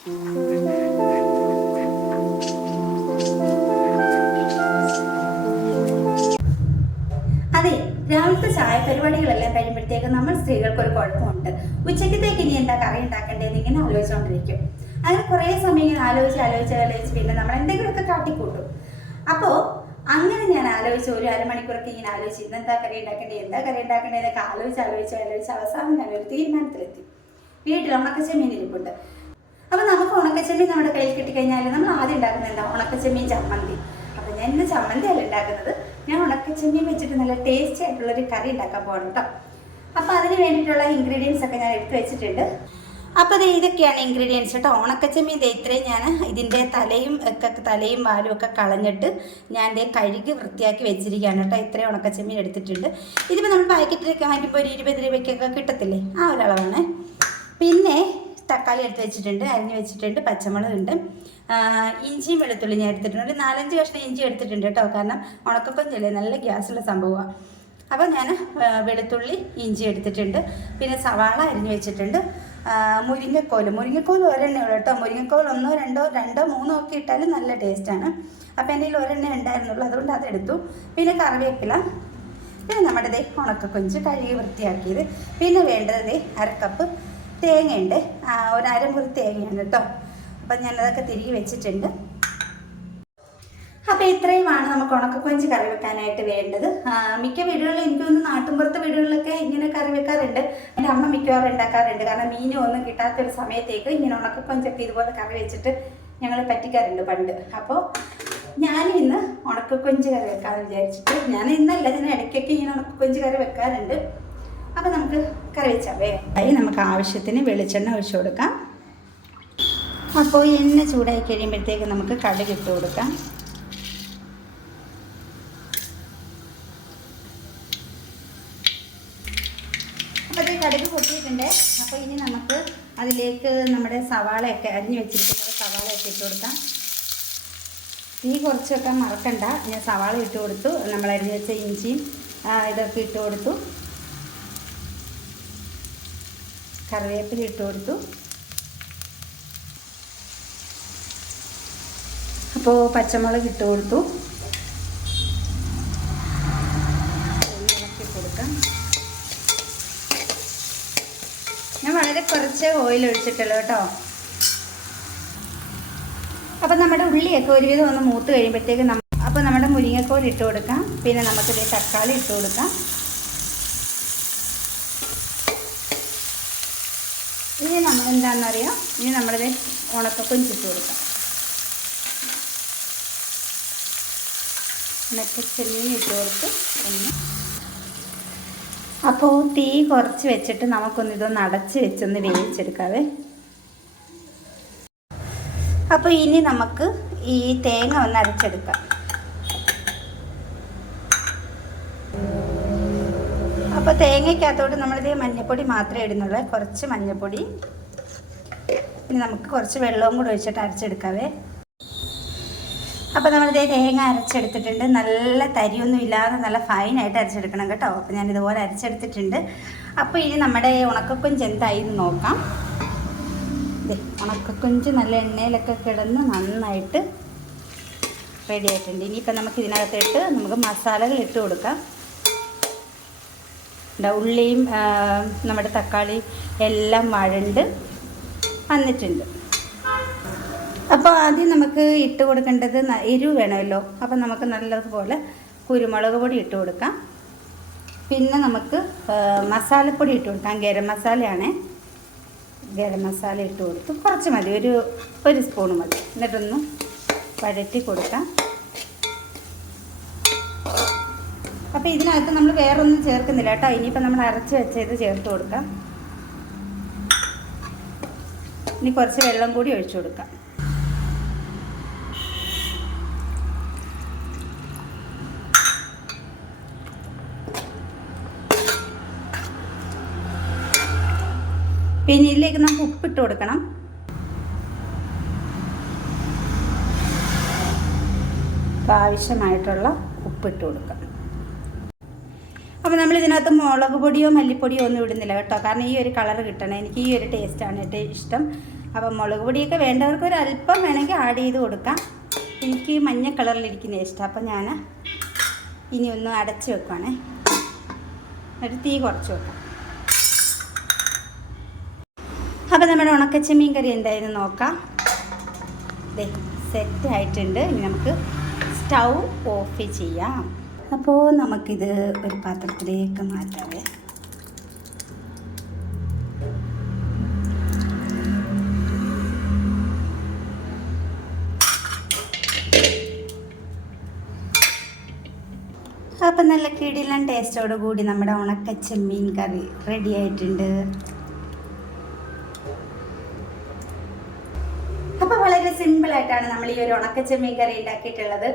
അതെ രാവിലത്തെ ചായ പരിപാടികളെല്ലാം കഴിയുമ്പോഴത്തേക്ക് നമ്മൾ സ്ത്രീകൾക്ക് ഒരു കുഴപ്പമുണ്ട്. ഉച്ചക്കത്തേക്ക് ഇനി എന്താ കറി ഉണ്ടാക്കേണ്ടതെന്ന് ഇങ്ങനെ ആലോചിച്ചുകൊണ്ടിരിക്കും. അങ്ങനെ കുറേ സമയം ഇങ്ങനെ ആലോചിച്ച് ആലോചിച്ച് ആലോചിച്ച് പിന്നെ നമ്മൾ എന്തെങ്കിലുമൊക്കെ കാട്ടിക്കൂട്ടും. അപ്പോൾ അങ്ങനെ ഞാൻ ആലോചിച്ച് ഒരു അരമണിക്കൂറൊക്കെ ഇങ്ങനെ ആലോചിച്ച് ഇന്ന് എന്താ കറി ഉണ്ടാക്കേണ്ടത് എന്താ കറി ഉണ്ടാക്കേണ്ടത് എന്നൊക്കെ ആലോചിച്ച് ആലോചിച്ച് ആലോചിച്ച് അവസാനം ഞാൻ ഒരു തീരുമാനത്തിലെത്തി. വീട്ടിൽ ഉണക്കച്ചെമ്മീൻ ഇരിപ്പുണ്ട് അപ്പോൾ നമുക്ക് ഉണക്കച്ചെമ്മീൻ നമ്മുടെ കയ്യിൽ കിട്ടിക്കഴിഞ്ഞാൽ നമ്മൾ ആദ്യം ഉണ്ടാക്കുന്നത് എന്താ? ഉണക്കച്ചെമ്മീൻ ചമ്മന്തി. അപ്പോൾ ഞാൻ ഇന്ന് ചമ്മന്തി അല്ല ഉണ്ടാക്കുന്നത്. ഞാൻ ഉണക്കച്ചെമ്മീൻ വെച്ചിട്ട് നല്ല ടേസ്റ്റി ആയിട്ടുള്ളൊരു കറി ഉണ്ടാക്കാൻ പോകണം കേട്ടോ അപ്പോൾ അതിന് വേണ്ടിയിട്ടുള്ള ഇൻഗ്രീഡിയൻസ് ഒക്കെ ഞാൻ എടുത്തു വെച്ചിട്ടുണ്ട്. അപ്പോൾ ദേ ഇതൊക്കെയാണ് ഇൻഗ്രീഡിയൻസ് കേട്ടോ ഉണക്കച്ചെമ്മീൻ ഇത്രയും ഞാൻ ഇതിന്റെ തലയും ഒക്കെ തലയും വാലും ഒക്കെ കളഞ്ഞിട്ട് ഞാൻ ദേ കഴുകി വൃത്തിയാക്കി വെച്ചിരിക്കുകയാണ് കേട്ടോ ഇത്രയും ഉണക്കച്ചെമ്മീൻ എടുത്തിട്ടുണ്ട്. ഇതിപ്പോ നമ്മൾ പാക്കറ്റിലൊക്കെ വാങ്ങിക്കുമ്പോൾ ഒരു ഇരുപത് രൂപയ്ക്കൊക്കെ കിട്ടത്തില്ലേ? ആ ഒരളവാണ്. പിന്നെ തക്കാളി എടുത്ത് വെച്ചിട്ടുണ്ട് അരിഞ്ഞ് വെച്ചിട്ടുണ്ട് പച്ചമുളകുണ്ട് ഉണ്ട്. ഇഞ്ചിയും വെളുത്തുള്ളി ഞാൻ എടുത്തിട്ടുണ്ട്. ഒരു നാലഞ്ച് കഷ്ണം ഇഞ്ചി എടുത്തിട്ടുണ്ട് കേട്ടോ കാരണം ഉണക്കക്കൊഞ്ചല്ലേ നല്ല ഗ്യാസുള്ള സംഭവമാണ് അപ്പോൾ ഞാൻ വെളുത്തുള്ളി ഇഞ്ചി എടുത്തിട്ടുണ്ട്. പിന്നെ സവാള അരിഞ്ഞ് വെച്ചിട്ടുണ്ട്. മുരിങ്ങക്കോൽ. മുരിങ്ങക്കോൽ ഒരെണ്ണേ ഉള്ളൂ കേട്ടോ. മുരിങ്ങക്കോൽ ഒന്നോ രണ്ടോ രണ്ടോ മൂന്നോ ഒക്കെ ഇട്ടാലും നല്ല ടേസ്റ്റാണ്. അപ്പോൾ എന്റെ ഒരെണ്ണേ ഉണ്ടായിരുന്നുള്ളൂ അതുകൊണ്ട് അതെടുത്തു. പിന്നെ കറിവേപ്പില. പിന്നെ നമ്മുടെ ദേ ഉണക്കക്കൊഞ്ച് കഴുകി വൃത്തിയാക്കിയത്. പിന്നെ വേണ്ടത് ദേ അരക്കപ്പ്. തേങ്ങയുണ്ട്. ആ, ഒരു അരമുറി തേങ്ങയാണ് കേട്ടോ. അപ്പം ഞാനതൊക്കെ തിരികെ വെച്ചിട്ടുണ്ട്. അപ്പോൾ ഇത്രയുമാണ് നമുക്ക് ഉണക്കക്കൊഞ്ച് കറി വെക്കാനായിട്ട് വേണ്ടത്. മിക്ക വീടുകളിലും തോന്നുന്നു നാട്ടിൻപുറത്തെ വീടുകളിലൊക്കെ ഇങ്ങനെ കറി വെക്കാറുണ്ട്. എന്റെ അമ്മ മിക്കവാറും ഉണ്ടാക്കാറുണ്ട്. കാരണം മീനും ഒന്നും കിട്ടാത്തൊരു സമയത്തേക്ക് ഇങ്ങനെ ഉണക്കക്കൊഞ്ചൊക്കെ ഇതുപോലെ കറി വെച്ചിട്ട് ഞങ്ങൾ പറ്റിക്കാറുണ്ട് പണ്ട്. അപ്പോൾ ഞാൻ ഇന്ന് ഉണക്കക്കൊഞ്ച് കറി വെക്കാമെന്ന് വിചാരിച്ചിട്ട് ഞാൻ ഇന്നല്ല ഞാൻ ഇടയ്ക്കൊക്കെ ഇങ്ങനെ ഉണക്കക്കൊഞ്ച് കറി വെക്കാറുണ്ട്. അപ്പോൾ നമുക്ക് കറി വെച്ചാവേ അതിന് നമുക്ക് ആവശ്യത്തിന് വെളിച്ചെണ്ണ ഒഴിച്ചു കൊടുക്കാം. അപ്പോൾ എണ്ണ ചൂടായി കഴിയുമ്പോഴത്തേക്ക് നമുക്ക് കടുക് ഇട്ട് കൊടുക്കാം. അപ്പോൾ ഈ കടുക് പൊട്ടിയിട്ടുണ്ട്. അപ്പോൾ ഇനി നമുക്ക് അതിലേക്ക് നമ്മുടെ സവാളയൊക്കെ അരിഞ്ഞു വെച്ചിരിക്കുന്നത് സവാളയൊക്കെ ഇട്ട് കൊടുക്കാം. തീ കുറച്ചൊക്കെ മറക്കണ്ട. ഞാൻ സവാള ഇട്ട് കൊടുത്തു. നമ്മൾ അരിഞ്ഞു വെച്ച ഇഞ്ചിയും ഇതൊക്കെ ഇട്ട് കൊടുത്തു. കറിവേപ്പില ഇട്ട് കൊടുത്തു. അപ്പോൾ പച്ചമുളക് ഇട്ട് കൊടുത്തു. ഇളക്കി കൊടുക്കാം. ഞാൻ വളരെ കുറച്ച് ഓയിൽ ഒഴിച്ചിട്ടുള്ളൂ കേട്ടോ. അപ്പം നമ്മുടെ ഉള്ളിയൊക്കെ ഒരുവിധം ഒന്ന് മൂത്ത് കഴിയുമ്പോഴത്തേക്ക് നമ്മൾ അപ്പോൾ നമ്മുടെ മുരിങ്ങക്കോൽ ഇട്ട് കൊടുക്കാം. പിന്നെ നമുക്കിത് തക്കാളി ഇട്ട് കൊടുക്കാം ഇനി നമ്മൾ എന്താണെന്നറിയാം ഇനി നമ്മളിത് ഉണക്കപ്പം ചുറ്റു കൊടുക്കാം. ഉണക്കച്ചെമ്മീൻ ഇട്ട് കൊടുത്ത് ഒന്ന് അപ്പോൾ തീ കുറച്ച് വെച്ചിട്ട് നമുക്കൊന്ന് ഇതൊന്ന് അടച്ച് വെച്ചൊന്ന് വേവിച്ചെടുക്കാവേ. അപ്പോൾ ഇനി നമുക്ക് ഈ തേങ്ങ ഒന്ന് അരച്ചെടുക്കാം. അപ്പോൾ തേങ്ങയ്ക്കകത്തോട്ട് നമ്മളിത് മഞ്ഞൾപ്പൊടി മാത്രമേ ഇടുന്നുള്ളൂ. കുറച്ച് മഞ്ഞൾപ്പൊടി ഇനി നമുക്ക് കുറച്ച് വെള്ളവും കൂടെ ഒഴിച്ചിട്ട് അരച്ചെടുക്കാവേ. അപ്പോൾ നമ്മളിത് തേങ്ങ അരച്ചെടുത്തിട്ടുണ്ട്. നല്ല തരിയൊന്നും ഇല്ലാതെ നല്ല ഫൈനായിട്ട് അരച്ചെടുക്കണം കേട്ടോ. അപ്പോൾ ഞാൻ ഇതുപോലെ അരച്ചെടുത്തിട്ടുണ്ട്. അപ്പോൾ ഇനി നമ്മുടെ ഉണക്കക്കൊഞ്ച് എന്തായി എന്ന് നോക്കാം ഉണക്കക്കൊഞ്ച് നല്ല എണ്ണയിലൊക്കെ കിടന്ന് നന്നായിട്ട് റെഡി ആയിട്ടുണ്ട് ഇനിയിപ്പോൾ നമുക്ക് ഇതിനകത്തിട്ട് നമുക്ക് മസാലകൾ ഇട്ട് കൊടുക്കാം. ഉള്ളിയും നമ്മുടെ തക്കാളി എല്ലാം വഴണ്ട്. വന്നിട്ടുണ്ട്. അപ്പോൾ ആദ്യം നമുക്ക് ഇട്ട് കൊടുക്കേണ്ടത് എരിവ് വേണമല്ലോ. അപ്പോൾ നമുക്ക് നല്ലതുപോലെ കുരുമുളക് പൊടി ഇട്ട് കൊടുക്കാം. പിന്നെ നമുക്ക് മസാലപ്പൊടി ഇട്ട് കൊടുക്കാം. ഗരം മസാലയാണ്. ഗരം മസാല ഇട്ട് കൊടുത്ത് കുറച്ച് മതി. ഒരു ഒരു സ്പൂൺ മതി. എന്നിട്ടൊന്ന് വഴറ്റി കൊടുക്കാം. അപ്പോൾ ഇതിനകത്ത് നമ്മൾ വേറൊന്നും ചേർക്കുന്നില്ല കേട്ടോ. ഇനിയിപ്പോൾ നമ്മൾ അരച്ച് വെച്ചത് ചേർത്ത് കൊടുക്കാം. ഇനി കുറച്ച് വെള്ളം കൂടി ഒഴിച്ചു കൊടുക്കാം. പിന്നെ ഇതിലേക്ക് നമുക്ക് ഉപ്പിട്ട് കൊടുക്കണം. ആവശ്യമായിട്ടുള്ള ഉപ്പിട്ട് കൊടുക്കാം. അപ്പോൾ നമ്മൾ ഇതിനകത്ത് മുളക് പൊടിയോ മല്ലിപ്പൊടിയോ ഒന്നും ഇടുന്നില്ല കേട്ടോ. കാരണം ഈ ഒരു കളർ കിട്ടണം. എനിക്ക് ഈ ഒരു ടേസ്റ്റാണ് ഏറ്റവും ഇഷ്ടം. അപ്പം മുളക് പൊടിയൊക്കെ വേണ്ടവർക്ക് ഒരു അല്പം വേണമെങ്കിൽ ആഡ് ചെയ്ത് കൊടുക്കാം. എനിക്ക് മഞ്ഞ കളറിലിരിക്കുന്ന ഇഷ്ടം. അപ്പം ഞാൻ ഇനി ഒന്ന് അടച്ച് വെക്കുവാണേ. ഒരു തീ കുറച്ച് വെക്കാം. അപ്പം നമ്മുടെ ഉണക്കച്ചെമ്മീൻ കറി എന്തായാലും നോക്കാം. ദേ സെറ്റ് ആയിട്ടുണ്ട്. ഇനി നമുക്ക് സ്റ്റൗ ഓഫ് ചെയ്യാം. അപ്പോൾ നമുക്കിത് ഒരു പാത്രത്തിലേക്ക് മാറ്റാവേ. അപ്പം നല്ല കിടിലൻ ടേസ്റ്റോട് കൂടി നമ്മുടെ ഉണക്ക ചെമ്മീൻ കറി റെഡി ആയിട്ടുണ്ട് അപ്പോൾ വളരെ സിമ്പിൾ ആയിട്ടാണ് നമ്മൾ ഈ ഒരു ഉണക്ക ചെമ്മീൻ കറി ഉണ്ടാക്കിയിട്ടുള്ളത്.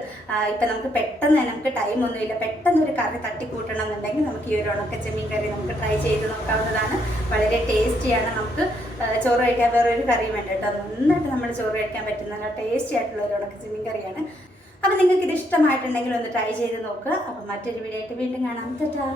ഇപ്പം നമുക്ക് പെട്ടെന്ന് തന്നെ നമുക്ക് ടൈം ഒന്നുമില്ല പെട്ടെന്ന് ഒരു കറി തട്ടിക്കൂട്ടണം എന്നുണ്ടെങ്കിൽ നമുക്ക് ഈ ഒരു ഉണക്ക ചെമ്മീൻ കറി നമുക്ക് ട്രൈ ചെയ്ത് നോക്കാവുന്നതാണ്. വളരെ ടേസ്റ്റിയാണ് നമുക്ക്. ചോറ് കഴിക്കാൻ വേറെ ഒരു കറിയും വേണ്ട കേട്ടോ. നന്നായിട്ട് നമ്മൾ ചോറ് കഴിക്കാൻ പറ്റുന്ന നല്ല ടേസ്റ്റി ആയിട്ടുള്ള ഒരു ഉണക്ക ചെമ്മീൻ കറിയാണ്. അപ്പം നിങ്ങൾക്ക് ഇത് ഇഷ്ടമായിട്ടുണ്ടെങ്കിൽ ഒന്ന് ട്രൈ ചെയ്ത് നോക്കുക. അപ്പം മറ്റൊരു വീഡിയോ ആയിട്ട് വീണ്ടും കാണാം. ടാറ്റാ.